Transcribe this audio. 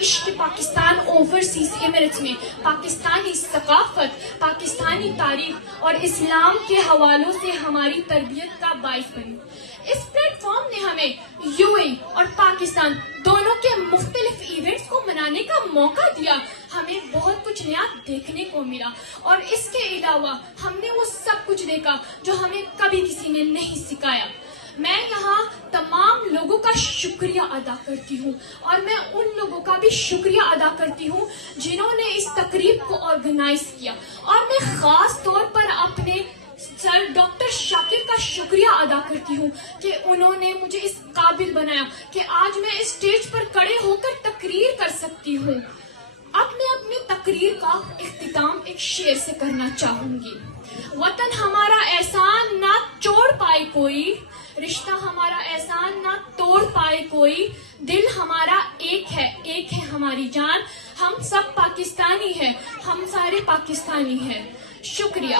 عشق Pakistan overseas Emirates میں پاکستانی ثقافت، پاکستانی تاریخ اور اسلام کے حوالوں سے ہماری تربیت کا باعث بنی۔ اس پلیٹ فارم نے ہمیں یو اے اور پاکستان دونوں کے مختلف ایونٹس کو منانے کا موقع دیا۔ ہمیں بہت کچھ نیا دیکھنے کو ملا اور اس کے علاوہ ہم نے وہ سب کچھ دیکھا جو ہمیں کبھی کسی نے نہیں سکھایا۔ میں یہاں تمام لوگوں کا شکریہ ادا کرتی ہوں اور میں ان لوگوں کا بھی شکریہ ادا کرتی ہوں جنہوں نے اس تقریب کو آرگنائز کیا، اور میں خاص طور پر اپنے سر ڈاکٹر شاکر کا شکریہ ادا کرتی ہوں کہ انہوں نے مجھے اس قابل بنایا کہ آج میں اس اسٹیج پر کھڑے ہو کر تقریر کر سکتی ہوں۔ اب میں اپنی تقریر کا اختتام ایک شعر سے کرنا چاہوں گی۔ وطن ہمارا احسان نہ چھوڑ پائے کوئی، رشتہ ہمارا احسان نہ توڑ پائے کوئی، دل ہمارا ایک ہے ہماری جان، ہم سب پاکستانی ہیں، ہم سارے پاکستانی ہیں۔ شکریہ۔